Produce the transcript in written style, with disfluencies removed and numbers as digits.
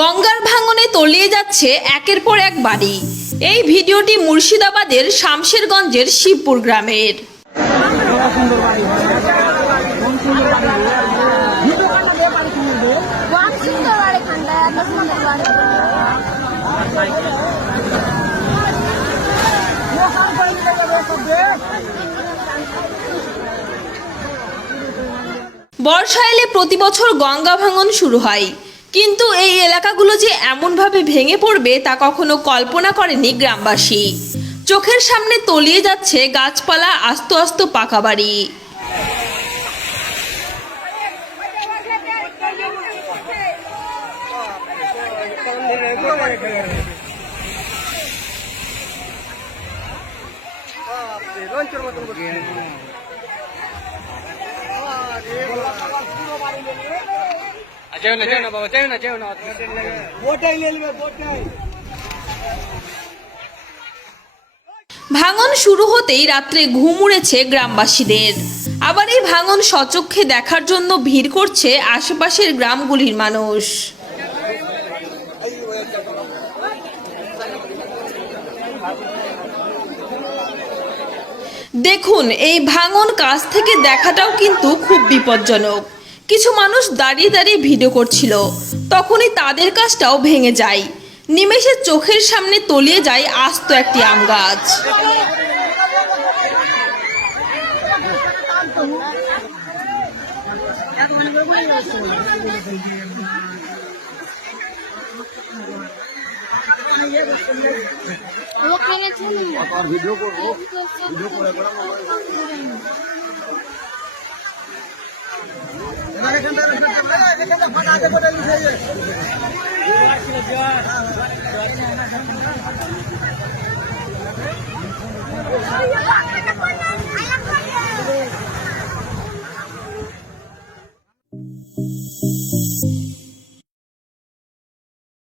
গঙ্গার ভাঙনে তলিয়ে যাচ্ছে একের পর এক বাড়ি। এই ভিডিওটি মুর্শিদাবাদের শামশেরগঞ্জের শিবপুর গ্রামের। বর্ষা এলে প্রতি বছর গঙ্গা ভাঙন শুরু হয়, কিন্তু এই এলাকাগুলো যে এমনভাবে ভেঙে পড়বে তা কখনো কল্পনা করেনি গ্রামবাসী। চোখের সামনে তলিয়ে যাচ্ছে গাছপালা, আস্ত আস্ত পাকা বাড়ি। ভাঙন শুরু হতেই রাত্রে ঘুম উড়েছে গ্রামবাসীদের। আবার এই ভাঙন স্বচক্ষে দেখার জন্য ভিড় করছে আশেপাশের গ্রামগুলির মানুষ। দেখুন, এই ভাঙন কাছ থেকে দেখাটাও কিন্তু খুব বিপজ্জনক। কিছু মানুষ দাঁড়িয়ে দাঁড়িয়ে ভিডিও করছিল, তখনই তাদের কাজটাও ভেঙে যায়। নিমেষে চোখের সামনে তলিয়ে যায় আস্ত একটি আম গাছ। ভিডিও করবো, ভিডিও করে